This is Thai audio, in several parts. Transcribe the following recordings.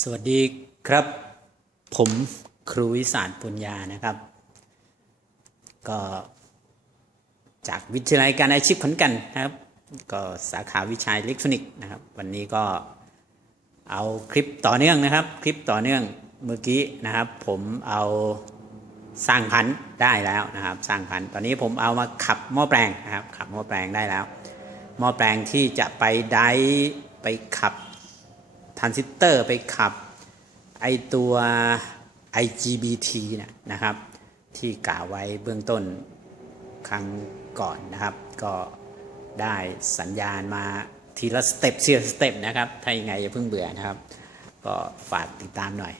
สวัสดีครับ ผมครูวิสารปุญญานะครับ ก็จากวิทยาลัยการอาชีพขอนแก่นนะครับ ก็สาขาวิชาอิเล็กทรอนิกส์นะครับ วันนี้ก็เอาคลิปต่อเนื่องนะครับ คลิปต่อเนื่องเมื่อกี้นะครับ ผมเอาสร้างพันธุ์ได้แล้วนะครับ สร้างพันธุ์ตอนนี้ผมเอามาขับหม้อแปลงนะครับ ขับหม้อแปลงได้แล้วหม้อแปลงที่จะไปไดฟ์ไปขับ ทรานซิสเตอร์ไปขับไอตัว IGBT นะนะครับ ที่กล่าวไว้เบื้องต้นครั้งก่อนนะครับ ก็ได้สัญญาณมาทีละสเต็ปเสียสเต็ปนะครับ ถ้ายังไงอย่าเพิ่งเบื่อนะครับ ก็ฝากติดตามหน่อย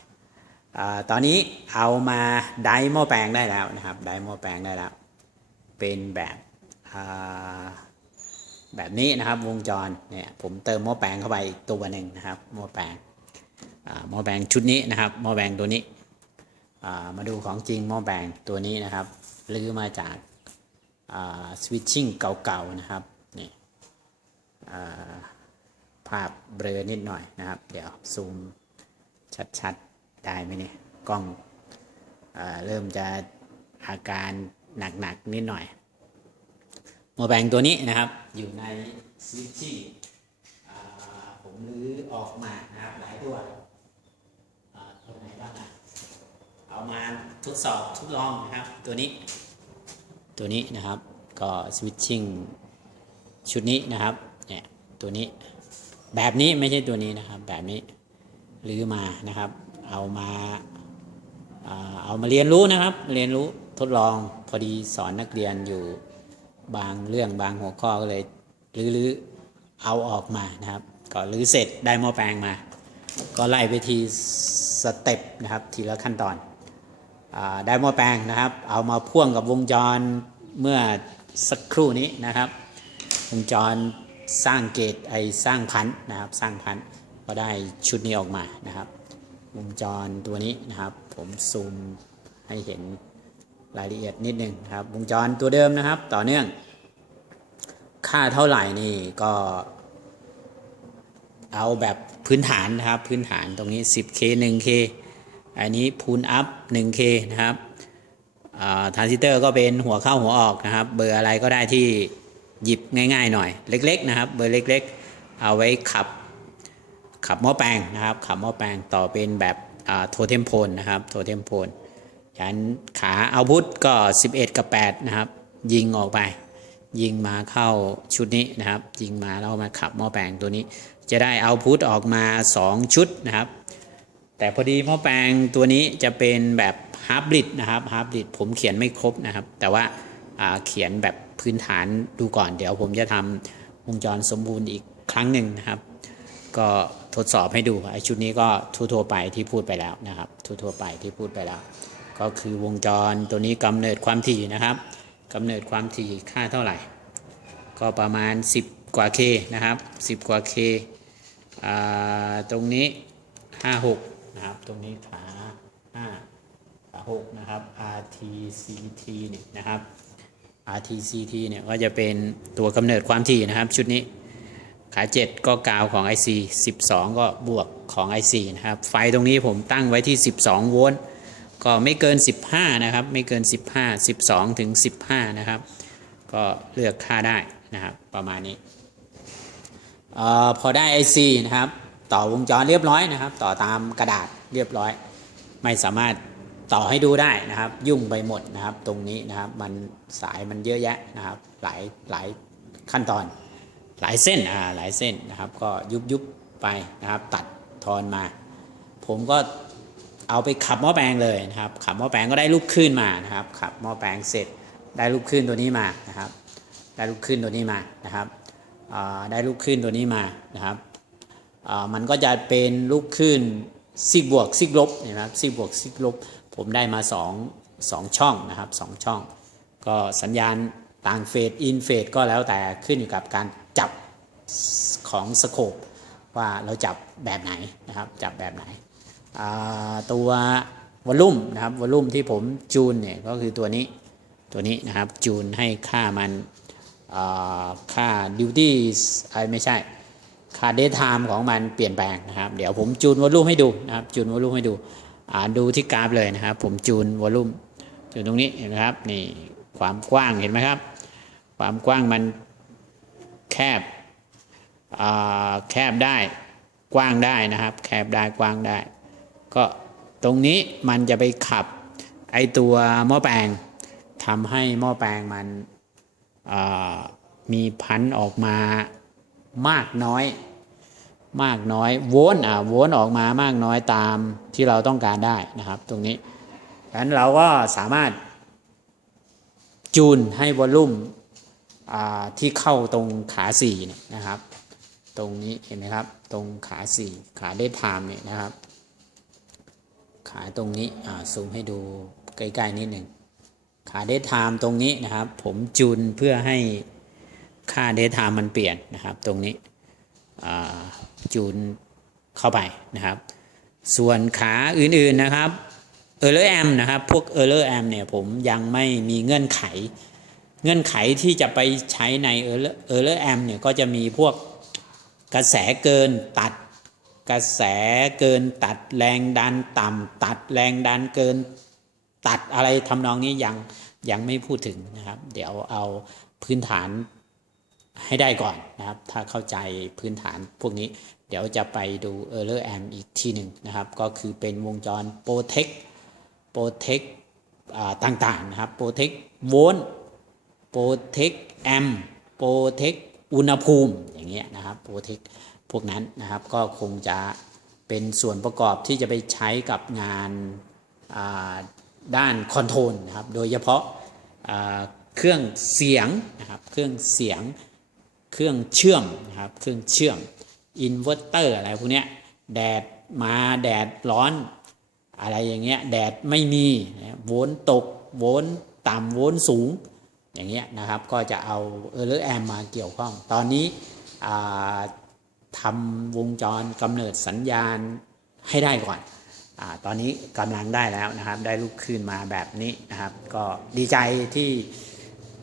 อตอนนี้เอามาไดโมแปลงได้แล้วนะครับไดโมแปลงได้แล้ว เป็นแบบอ่า แบบนี้นะครับวงจรเนี่ยผมเติมหม้อแปลงเข้าไปอีกตัวหนึ่งนะครับหม้อแปลงหม้อแปลงชุดนี้นะครับหม้อแปลงตัวนี้มาดูของจริงหม้อแปลงตัวนี้นะครับลื้อมาจากสวิตชิ่งเก่าๆนะครับนี่ภาพเบลอนิดหน่อยนะครับ เดี๋ยวซูมชัดๆได้ไหมเนี่ยกล้องอเริ่มจะอาการหนักๆนิดหน่อย หม้อแปลงตัวนี้นะครับ อยู่ในสวิตชิ่ผมรื้อออกมานะครับหลายตัวตัวไหนบ้างนะเอามาทดสอบทดลองนะครับ ตัวนี้ ตัวนี้นะครับก็สวิตชิ่งชุดนี้นะครับเนี่ยตัวนี้แบบนี้ไม่ใช่ตัวนี้นะครับ แบบนี้รื้อมานะครับ เอามาเอามาเรียนรู้นะครับ เรียนรู้ทดลองพอดีสอนนักเรียนอยู่ บางเรื่องบางหัวข้อก็เลยรื้อเอาออกมานะครับ ก็รื้อเสร็จได้หม้อแปลงมา ก็ไล่ไปทีสเต็ปนะครับทีละขั้นตอนอได้หม้อแปลงนะครับ เอามาพ่วงกับวงจรเมื่อสักครู่นี้นะครับ วงจรสร้างเกตไอสร้างพันนะครับ สร้างพันก็ได้ชุดนี้ออกมานะครับ วงจรตัวนี้นะครับ ผมซูมให้เห็น รายละเอียดนิดนึงครับวงจรตัวเดิมนะครับ ต่อเนื่อง ค่าเท่าไหร่นี่ก็ เอาแบบพื้นฐานนะครับ พื้นฐานตรงนี้ 10k 1k อันนี้พูนอัพ 1k นะครับทรานซิสเตอร์ก็เป็นหัวเข้าหัวออกนะครับ เบอร์อะไรก็ได้ที่หยิบง่ายๆหน่อย เล็กๆนะครับ เบอร์เล็ก ๆ เอาไว้ขับขับหม้อแปลงนะครับ ขับหม้อแปลงต่อเป็นแบบโทเทมโพลนะครับโทเทมโพล ฉันขาเอาพุทก็ 11 กับ 8 นะครับ ยิงออกไป ยิงมาเข้าชุดนี้นะครับ ยิงมาแล้วมาขับหม้อแปลงตัวนี้ จะได้เอาพุทออกมา 2 ชุดนะครับ แต่พอดีหม้อแปลงตัวนี้จะเป็นแบบฮาร์บริดนะครับฮาร์บริดผมเขียนไม่ครบนะครับ แต่ว่าเขียนแบบพื้นฐานดูก่อน เดี๋ยวผมจะทำวงจรสมบูรณ์อีกครั้งหนึ่งนะครับ ก็ทดสอบให้ดูไอชุดนี้ก็ทั่วๆไปที่พูดไปแล้วนะครับ ทั่วๆไปที่พูดไปแล้ว ก็คือวงจรตัวนี้กำเนิดความถี่นะครับกำเนิดความถี่ค่าเท่าไหร่ ก็ประมาณ 10 กว่า K นะครับ 10 กว่า K าตรงนี้ 56 นะครับ ตรงนี้ขา5ขา6นะครับ RTCT เนี่ยนะครับ RTCT เนี่ยก็จะเป็นตัวกำเนิดความถี่นะครับชุดนี้ขา 7 ก็กาวของ IC 12 ก็บวกของ IC นะครับ ไฟตรงนี้ผมตั้งไว้ที่ 12 โวลต์ ก็ไม่เกิน 15 นะครับ ไม่เกิน 15 12 ถึง 15 นะครับ ก็เลือกค่าได้นะครับประมาณนี้ออพอได้ IC นะครับ ต่อวงจรเรียบร้อยนะครับ ต่อตามกระดาษเรียบร้อย ไม่สามารถต่อให้ดูได้นะครับ ยุ่งไปหมดนะครับ ตรงนี้นะครับมันสายมันเยอะแยะนะครับ หลายหลายขั้นตอนหลายเส้นอ่าหลายเส้นนะครับ ก็ยุบยุบไปนะครับ ตัดทอนมา ผมก็ เอาไปขับหม้อแปลงเลยนะครับ ขับหม้อแปลงก็ได้ลูกคลื่นมานะครับ ขับหม้อแปลงเสร็จได้ลูกคลื่นตัวนี้มานะครับ ได้ลูกคลื่นตัวนี้มานะครับได้ลูกคลื่นตัวนี้มานะครับมันก็จะเป็นลูกคลื่นซิกบวกซิกลบนะครับซิกบวกซิกลบ ผมได้มา2 2ช่องนะครับ2ช่อง ก็สัญญาณต่างเฟสอินเฟสก็แล้วแต่ขึ้นอยู่กับการจับของสโคปว่าเราจับแบบไหนนะครับ จับแบบไหน ตัววอลลุ่มนะครับวอลลุ่มที่ผมจูนเนี่ยก็คือตัวนี้ตัวนี้นะครับจูนให้ค่ามันค่าดิวตี้ไม่ใช่ ค่าเดทไทม์ของมันเปลี่ยนแปลงนะครับ เดี๋ยวผมจูนวอลลุ่มให้ดูนะครับจูนวอลลุ่มให้ดูดูที่กราฟเลยนะครับ ผมจูนวอลลุ่มจูนตรงนี้เห็นไหมครับนี่ความกว้างเห็นไหมครับ ความกว้างมันแคบแคบได้กว้างได้นะครับ แคบได้กว้างได้ ก็ตรงนี้มันจะไปขับไอตัวหม้อแปลงทำให้หม้อแปลงมันมีพันออกมามากน้อย มากน้อยโวลต์อ่าโวลต์ออกมามากน้อยตามที่เราต้องการได้นะครับ ตรงนี้ดังนั้นเราก็สามารถจูนให้วอลลุ่มที่เข้าตรงขาสี่เนี่ยนะครับ ตรงนี้เห็นไหมครับ ตรงขาสี่ขาเดทไทม์เนี่ยนะครับ ขาตรงนี้อ่าซูมให้ดูใกล้ๆนิดหนึ่งขาเดทไทม์ตรงนี้นะครับ ผมจูนเพื่อให้ค่าเดทไทม์มันเปลี่ยนนะครับ ตรงนี้จูนเข้าไปนะครับ ส่วนขาอื่นๆนะครับเออร์เลอร์แอมนะครับ พวกเออร์เลอร์แอมเนี่ยผมยังไม่มีเงื่อนไข เงื่อนไขที่จะไปใช้ในเออร์เออร์เลอร์แอมเนี่ยก็จะมีพวกกระแสเกินตัด กระแสเกินตัดแรงดันต่ำตัดแรงดันเกินตัดอะไรทำนองนี้ยังยังไม่พูดถึงนะครับ เดี๋ยวเอาพื้นฐานให้ได้ก่อนนะครับ ถ้าเข้าใจพื้นฐานพวกนี้ เดี๋ยวจะไปดู Error Am อีกทีหนึ่งนะครับ ก็คือเป็นวงจร Protect Protect ต่างๆนะครับ Protect Volt Protect Am Protect อุณหภูมิอย่างเงี้ยนะครับ Protect พวกนั้นนะครับก็คงจะเป็นส่วนประกอบที่จะไปใช้กับงานาด้านคอนโทรลนะครับโดยเฉพาะาเครื่องเสียงนะครับเครื่องเสียงเครื่องเชื่อมนะครับเครื่องเชื่อมอินเวอร์เตอร์อะไรพวกนี้แดดมาแดดร้อน อะไรอย่างเงี้ยแดดไม่มีนะโวลต์ตกโวลต์ต่ำโวลต์สูงอย่างเงี้ยนะครับก็จะเอาเออร์เลอร์แอมมาเกี่ยวข้อง ตอนนี้อา ทำวงจรกำเนิดสัญญาณให้ได้ก่อนอตอนนี้กำลังได้แล้วนะครับ ได้ลูกคืนมาแบบนี้นะครับ ก็ดีใจที่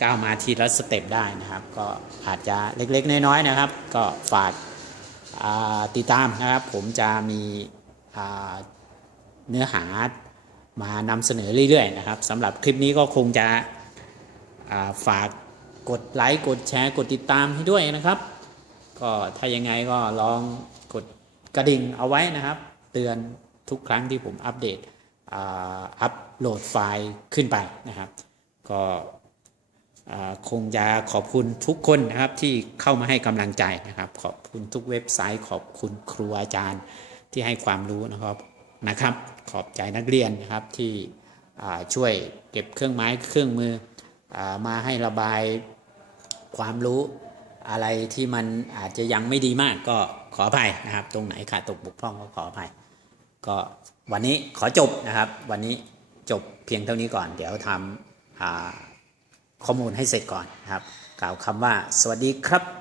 ก้าวมาทีละสเต็ปได้นะครับ ก็อาจจะเล็กๆ น้อยๆนะครับ ก็ฝากติดตามนะครับ ผมจะมีเนื้อหามานำเสนอเรื่อยๆนะครับสำหรับคลิปนี้ก็คงจะาฝากกดไลค์กดแชร์กดติดตามให้ด้วยนะครับ ก็ถ้ายังไงก็ลองกดกระดิ่งเอาไว้นะครับ เตือนทุกครั้งที่ผมอัปเดตอัปโหลดไฟล์ขึ้นไปนะครับ ก็อ่าคงจะขอบคุณทุกคนนะครับที่เข้ามาให้กำลังใจนะครับ ขอบคุณทุกเว็บไซต์ ขอบคุณครูอาจารย์ที่ให้ความรู้นะครับนะครับ ขอบใจนักเรียนนะครับที่ช่วยเก็บเครื่องไม้เครื่องมืออามาให้ระบายความรู้ อะไรที่มันอาจจะยังไม่ดีมากก็ขออภัยนะครับ ตรงไหนขาดตกบกพร่องก็ขออภัย ก็วันนี้ขอจบนะครับ วันนี้จบเพียงเท่านี้ก่อน เดี๋ยวทำข้อมูลให้เสร็จก่อนนะครับ กล่าวคำว่าสวัสดีครับ